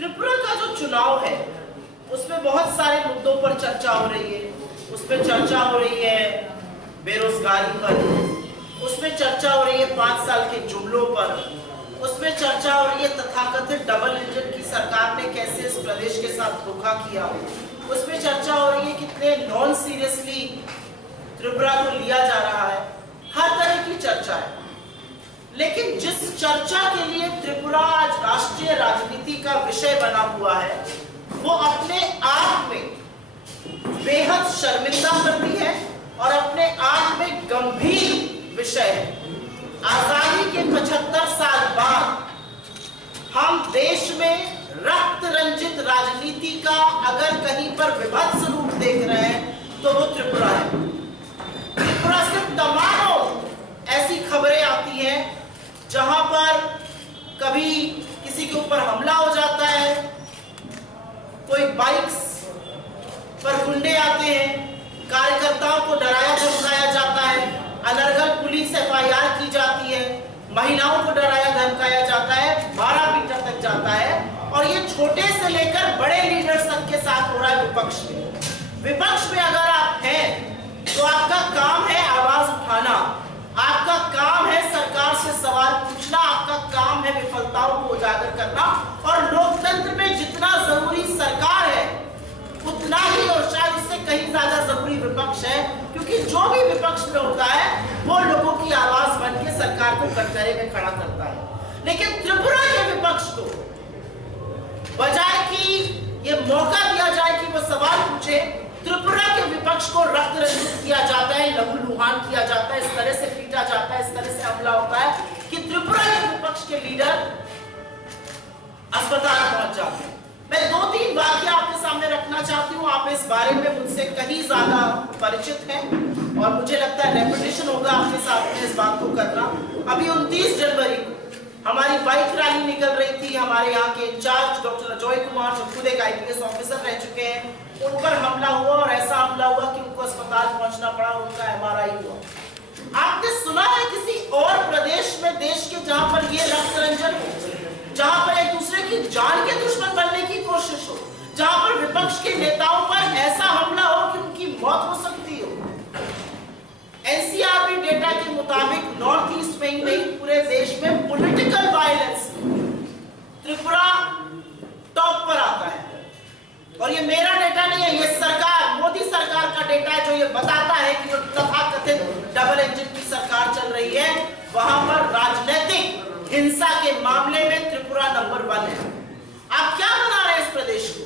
त्रिपुरा का जो चुनाव है उसमें बहुत सारे मुद्दों पर चर्चा हो रही है। उसमें चर्चा हो रही है बेरोजगारी पर, उसमें चर्चा हो रही है 5 साल के जुमलों पर, उसमें चर्चा हो रही है तथाकथित डबल इंजन की सरकार ने कैसे इस प्रदेश के साथ धोखा किया, उसमें चर्चा हो रही है कितने नॉन सीरियसली त्रिपुरा को लिया जा रहा है। हर तरह की चर्चा है, लेकिन जिस चर्चा के लिए त्रिपुरा आज राष्ट्रीय राजनीति का विषय बना हुआ है वो अपने आप में बेहद शर्मिंदा करती है और अपने आप में गंभीर विषय है। आजादी के 75 साल बाद हम देश में रक्त रंजित राजनीति का अगर कहीं पर विभत्स रूप देख रहे हैं तो वो त्रिपुरा है। त्रिपुरा से तमाम ऐसी खबरें आती हैं जहां पर कभी किसी के ऊपर हमला हो जाता है, कोई बाइक्स पर गुंडे आते हैं, कार्यकर्ताओं को डराया धमकाया जाता है, अनर्गल पुलिस FIR की जाती है, महिलाओं को डराया धमकाया जाता है, 12 मीटर तक जाता है। और ये छोटे से लेकर बड़े लीडर्स तक के साथ हो रहा है विपक्ष में। विपक्ष में अगर आप हैं तो आपका काम है आवाज उठाना, आपका काम है सरकार से सवाल पूछना, आपका काम है विफलताओं को उजागर करना। और लोकतंत्र में जितना जरूरी सरकार है उतना ही और शायद इससे कहीं ज्यादा जरूरी विपक्ष है, क्योंकि जो भी विपक्ष में होता है वो लोगों की आवाज बन के सरकार को कटघरे में खड़ा करता है। लेकिन त्रिपुरा के विपक्ष को बजाय कि ये मौका दिया जाए कि वो सवाल पूछे, त्रिपुरा के विपक्ष को रक्त रंजित किया जाता है, लहूलुहान किया जाता है, इस तरह से पीटा जाता है, इस तरह से हमला होता है कि त्रिपुरा के विपक्ष के लीडर अस्पताल पहुंच जाते हैं। मैं 2-3 वाक्य आपके सामने रखना चाहती हूँ। आप इस बारे में मुझसे कहीं ज्यादा परिचित हैं और मुझे लगता है रेपिटेशन होगा आपके साथ में इस बात को करना। अभी 29 जनवरी को हमारी बाइक रैली निकल रही थी। हमारे यहाँ के इंचार्ज डॉक्टर अजय कुमार जो खुद एक IPS ऑफिसर रह चुके हैं, उन पर हमला हुआ और ऐसा हमला हुआ कि उनको अस्पताल पहुंचना पड़ा, उनका MRI हुआ। आपने सुना है किसी और प्रदेश में देश के जहां पर ये रक्त रंजन हो, जहां पर एक दूसरे की जान के दुश्मन बनने की कोशिश हो, जहां पर विपक्ष के नेताओं पर ऐसा हमला हो कि उनकी मौत हो सकती हो? NCRB डेटा के मुताबिक नॉर्थ ईस्ट में ही नहीं पूरे देश में पॉलिटिकल वायलेंस त्रिपुरा टॉप पर आता है। और ये मेरा डेटा नहीं है, ये सरकार, मोदी सरकार का डेटा है जो ये बताता है कि जो तथाकथित डबल इंजन की सरकार चल रही है वहां पर राजनीतिक हिंसा के मामले में त्रिपुरा नंबर 1 है। आप क्या बना रहे हैं इस प्रदेश को?